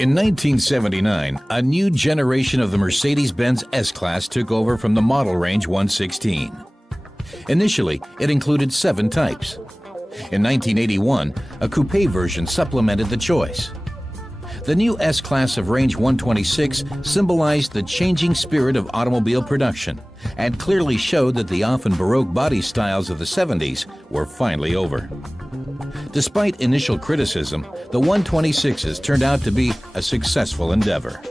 In 1979, a new generation of the Mercedes-Benz S-Class took over from the model range 116. Initially, it included 7 types. In 1981, a coupe version supplemented the choice. The new S-Class of range 126 symbolized the changing spirit of automobile production and clearly showed that the often Baroque body styles of the 70s were finally over. Despite initial criticism, the 126s turned out to be a successful endeavor.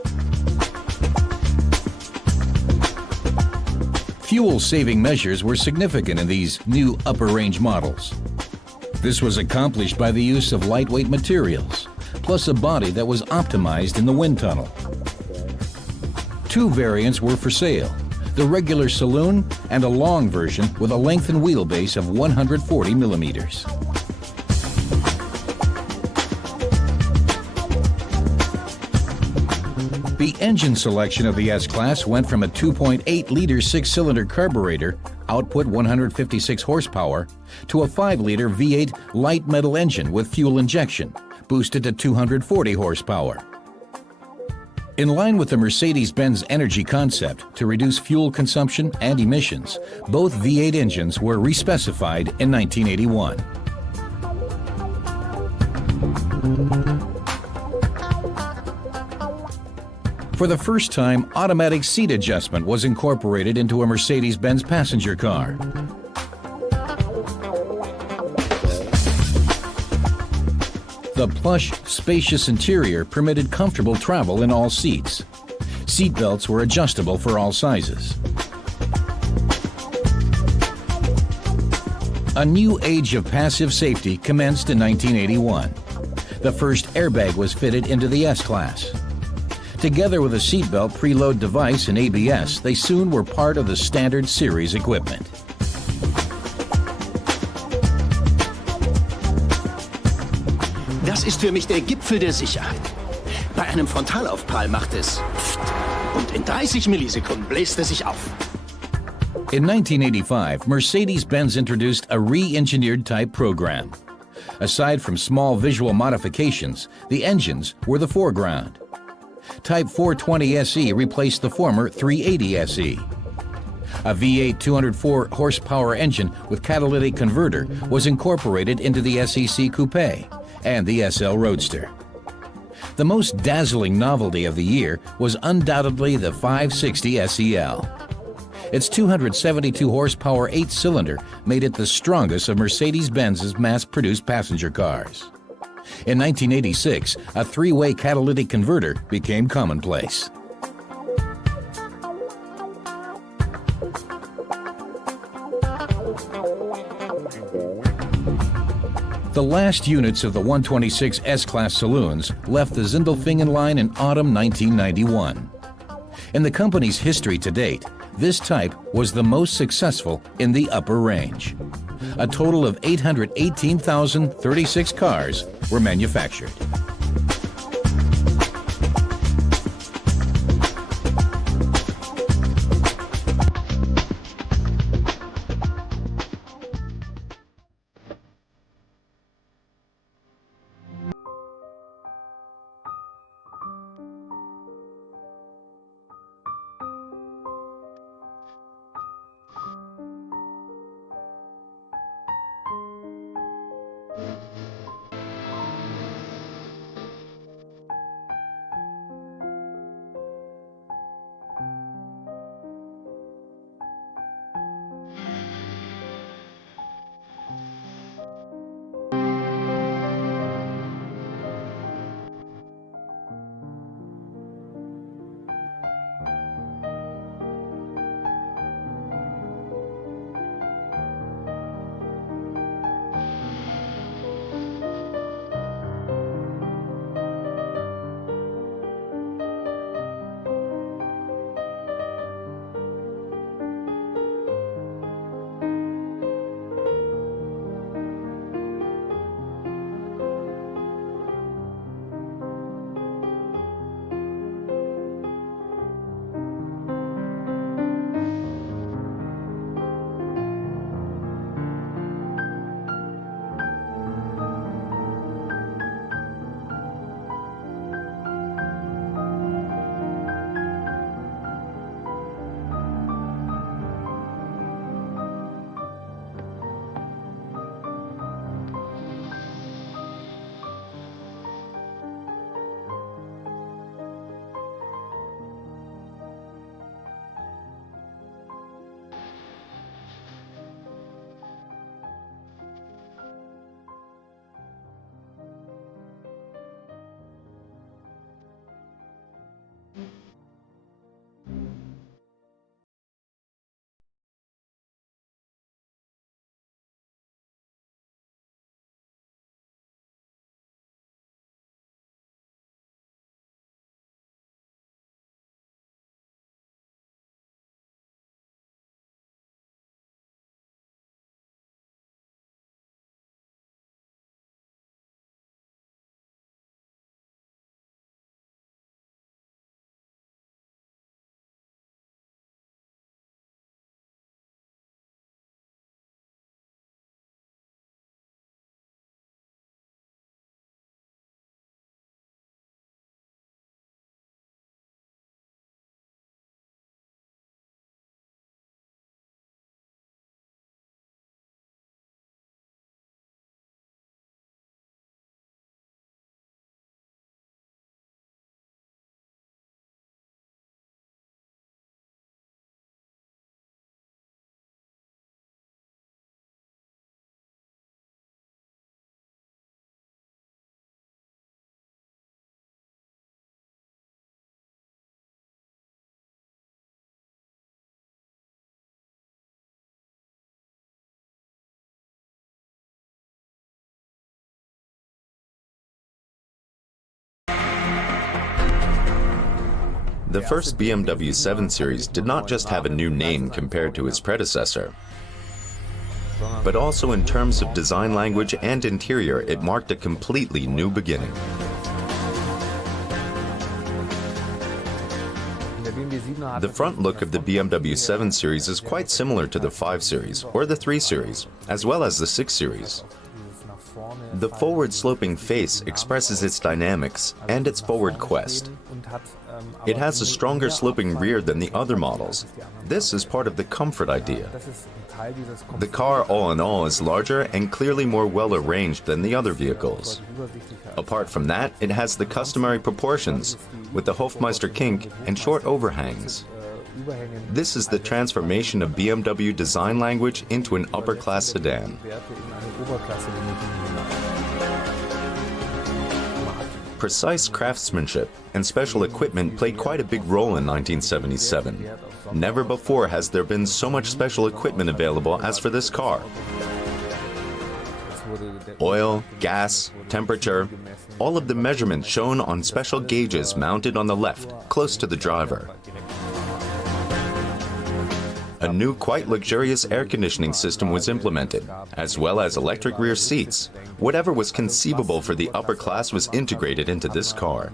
Fuel-saving measures were significant in these new upper-range models. This was accomplished by the use of lightweight materials, plus a body that was optimized in the wind tunnel. 2 variants were for sale, the regular saloon and a long version with a lengthened wheelbase of 140 millimeters. The engine selection of the S-Class went from a 2.8-liter 6-cylinder carburetor, output 156 horsepower, to a 5-liter V8 light metal engine with fuel injection, boosted to 240 horsepower. In line with the Mercedes-Benz energy concept to reduce fuel consumption and emissions, both V8 engines were respecified in 1981. For the first time, automatic seat adjustment was incorporated into a Mercedes-Benz passenger car. The plush, spacious interior permitted comfortable travel in all seats. Seat belts were adjustable for all sizes. A new age of passive safety commenced in 1981. The first airbag was fitted into the S-Class. Together with a seatbelt preload device and ABS, they soon were part of the standard series equipment. Das ist für mich der Gipfel der Sicherheit. Bei einem Frontalaufprall macht es pft und in 30 Millisekunden bläst er sich auf. In 1985, Mercedes-Benz introduced a re-engineered type program. Aside from small visual modifications, the engines were the foreground. Type 420 SE replaced the former 380 SE. A V8 204 horsepower engine with catalytic converter was incorporated into the SEC Coupe and the SL Roadster. The most dazzling novelty of the year was undoubtedly the 560 SEL. Its 272 horsepower 8-cylinder made it the strongest of Mercedes-Benz's mass-produced passenger cars. In 1986, a 3-way catalytic converter became commonplace. The last units of the 126 S-Class saloons left the Sindelfingen line in autumn 1991. In the company's history to date, this type was the most successful in the upper range. A total of 818,036 cars were manufactured. The first BMW 7 Series did not just have a new name compared to its predecessor, but also in terms of design language and interior, it marked a completely new beginning. The front look of the BMW 7 Series is quite similar to the 5 Series or the 3 Series, as well as the 6 Series. The forward-sloping face expresses its dynamics and its forward quest. It has a stronger sloping rear than the other models. This is part of the comfort idea. The car, all in all, is larger and clearly more well-arranged than the other vehicles. Apart from that, it has the customary proportions, with the Hofmeister kink and short overhangs. This is the transformation of BMW design language into an upper-class sedan. Precise craftsmanship and special equipment played quite a big role in 1977. Never before has there been so much special equipment available as for this car. Oil, gas, temperature, all of the measurements shown on special gauges mounted on the left, close to the driver. A new, quite luxurious air conditioning system was implemented, as well as electric rear seats. Whatever was conceivable for the upper class was integrated into this car.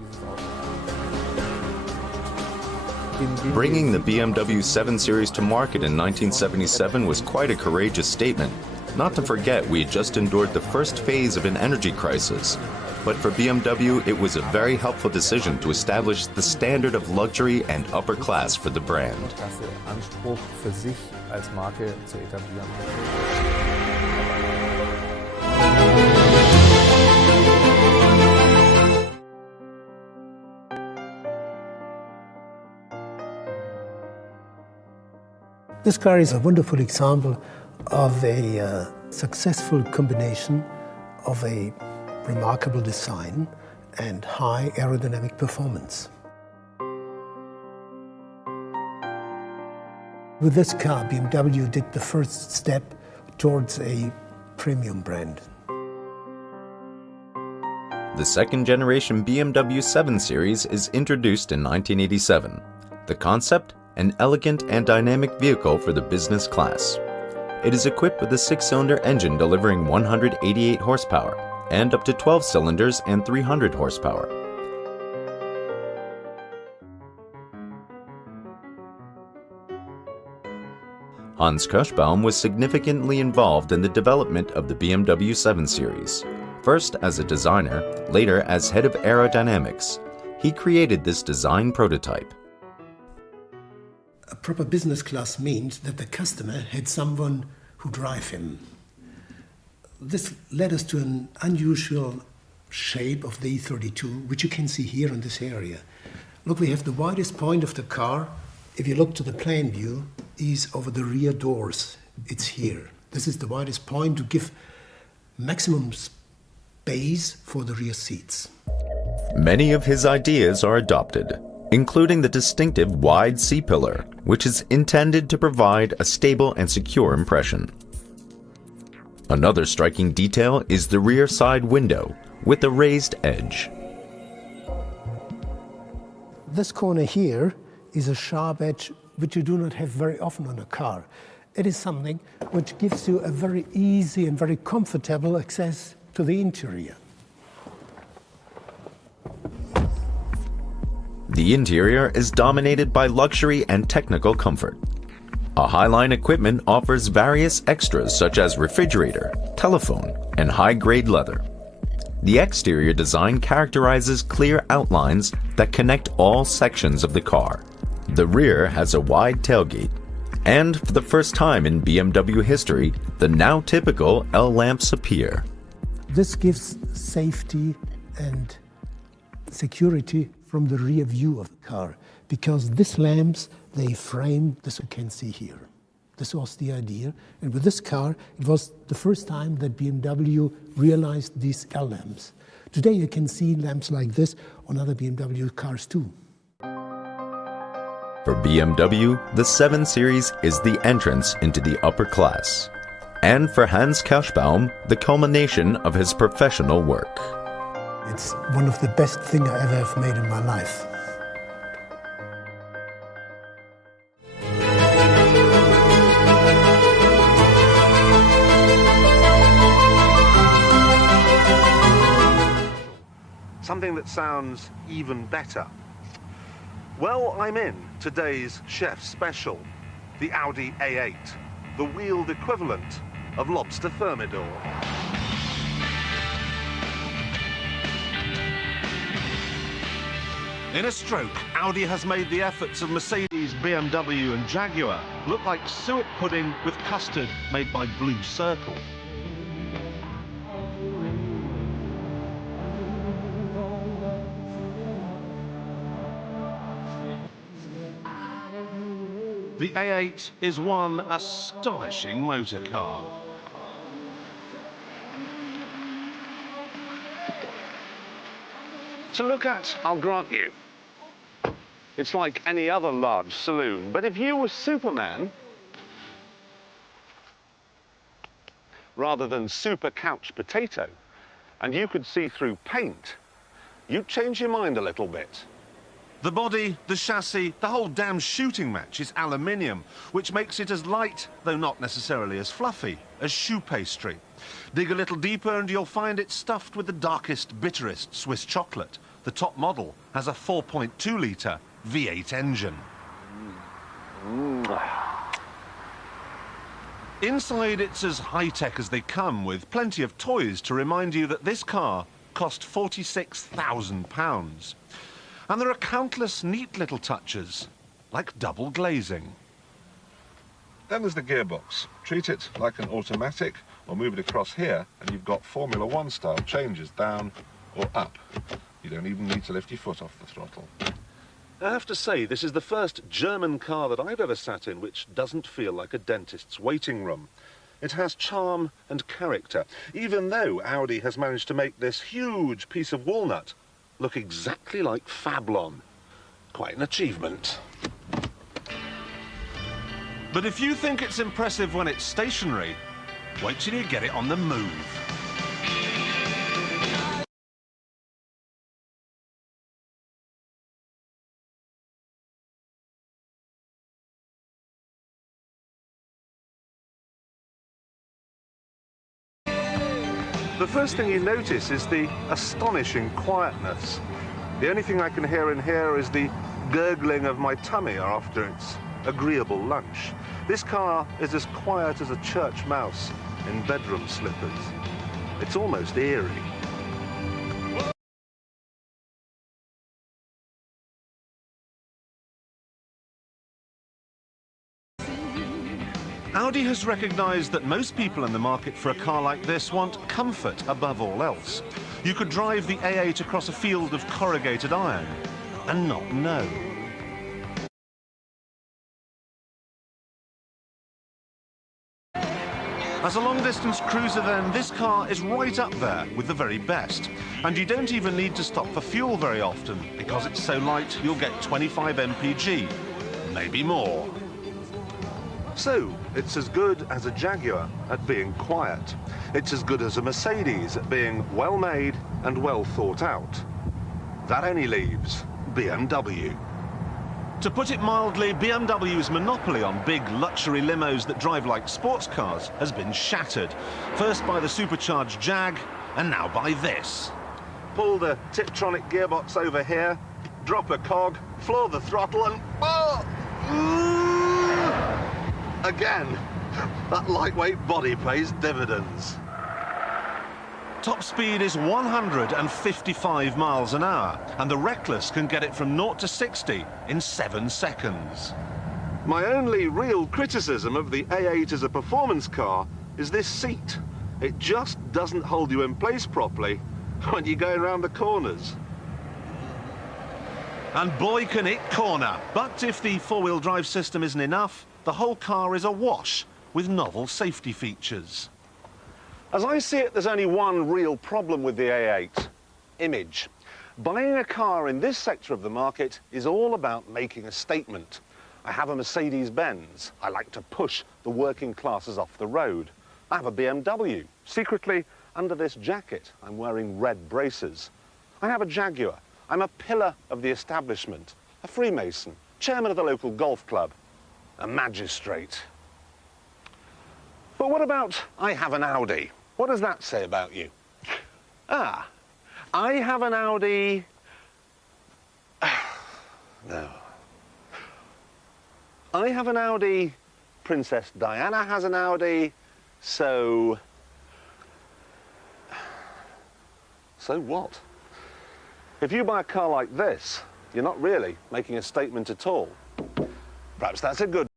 Bringing the BMW 7 Series to market in 1977 was quite a courageous statement. Not to forget, we had just endured the first phase of an energy crisis. But for BMW, it was a very helpful decision to establish the standard of luxury and upper class for the brand. This car is a wonderful example of a successful combination of a remarkable design and high aerodynamic performance. With this car, BMW did the first step towards a premium brand. The second-generation BMW 7 Series is introduced in 1987. The concept? An elegant and dynamic vehicle for the business class. It is equipped with a 6-cylinder engine delivering 188 horsepower and up to 12 cylinders and 300 horsepower. Hans Kirschbaum was significantly involved in the development of the BMW 7 Series, first as a designer, later as head of aerodynamics. He created this design prototype. A proper business class means that the customer had someone who drive him. This led us to an unusual shape of the E32, which you can see here in this area. Look, we have the widest point of the car, if you look to the plan view, is over the rear doors. It's here. This is the widest point to give maximum space for the rear seats. Many of his ideas are adopted, including the distinctive wide C-pillar, which is intended to provide a stable and secure impression. Another striking detail is the rear side window with a raised edge. This corner here is a sharp edge which you do not have very often on a car. It is something which gives you a very easy and very comfortable access to the interior. The interior is dominated by luxury and technical comfort. A Highline equipment offers various extras such as refrigerator, telephone, and high-grade leather. The exterior design characterizes clear outlines that connect all sections of the car. The rear has a wide tailgate, and for the first time in BMW history, the now typical L-lamps appear. This gives safety and security from the rear view of the car, because these lamps, they frame this you can see here. This was the idea, and with this car, it was the first time that BMW realized these L lamps. Today you can see lamps like this on other BMW cars too. For BMW, the 7 Series is the entrance into the upper class. And for Hans Kirschbaum, the culmination of his professional work. It's one of the best things I ever have made in my life. Something that sounds even better. Well, I'm in today's chef's special, the Audi A8, the wheeled equivalent of lobster thermidor. In a stroke, Audi has made the efforts of Mercedes, BMW and Jaguar look like suet pudding with custard made by Blue Circle. The A8 is one astonishing motor car. To look at, I'll grant you, it's like any other large saloon. But if you were Superman, rather than super couch potato, and you could see through paint, you'd change your mind a little bit. The body, the chassis, the whole damn shooting match is aluminium, which makes it as light, though not necessarily as fluffy, as shoe pastry. Dig a little deeper and you'll find it stuffed with the darkest, bitterest Swiss chocolate. The top model has a 4.2-litre V8 engine. Inside, it's as high-tech as they come, with plenty of toys to remind you that this car cost £46,000. And there are countless neat little touches, like double glazing. Then there's the gearbox. Treat it like an automatic, or move it across here, and you've got Formula One style changes down or up. You don't even need to lift your foot off the throttle. I have to say, this is the first German car that I've ever sat in which doesn't feel like a dentist's waiting room. It has charm and character, even though Audi has managed to make this huge piece of walnut look exactly like Fablon. Quite an achievement. But if you think it's impressive when it's stationary, wait till you get it on the move. The first thing you notice is the astonishing quietness. The only thing I can hear in here is the gurgling of my tummy after its agreeable lunch. This car is as quiet as a church mouse in bedroom slippers. It's almost eerie. Audi has recognised that most people in the market for a car like this want comfort above all else. You could drive the A8 across a field of corrugated iron and not know. As a long-distance cruiser then, this car is right up there with the very best. And you don't even need to stop for fuel very often. Because it's so light, you'll get 25 mpg, maybe more. So, it's as good as a Jaguar at being quiet. It's as good as a Mercedes at being well-made and well thought out. That only leaves BMW. To put it mildly, BMW's monopoly on big luxury limos that drive like sports cars has been shattered. First by the supercharged Jag, and now by this. Pull the Tiptronic gearbox over here, drop a cog, floor the throttle and... Again, that lightweight body pays dividends. Top speed is 155 miles an hour, and the reckless can get it from 0 to 60 in 7 seconds. My only real criticism of the A8 as a performance car is this seat. It just doesn't hold you in place properly when you're going around the corners. And boy can it corner, but if the four-wheel drive system isn't enough, the whole car is awash with novel safety features. As I see it, there's only one real problem with the A8: image. Buying a car in this sector of the market is all about making a statement. I have a Mercedes-Benz. I like to push the working classes off the road. I have a BMW. Secretly, under this jacket, I'm wearing red braces. I have a Jaguar. I'm a pillar of the establishment, a Freemason, chairman of the local golf club, a magistrate. But what about I have an Audi? What does that say about you? Ah, I have an Audi... No. I have an Audi, Princess Diana has an Audi, so... So what? If you buy a car like this, you're not really making a statement at all. Perhaps that's a good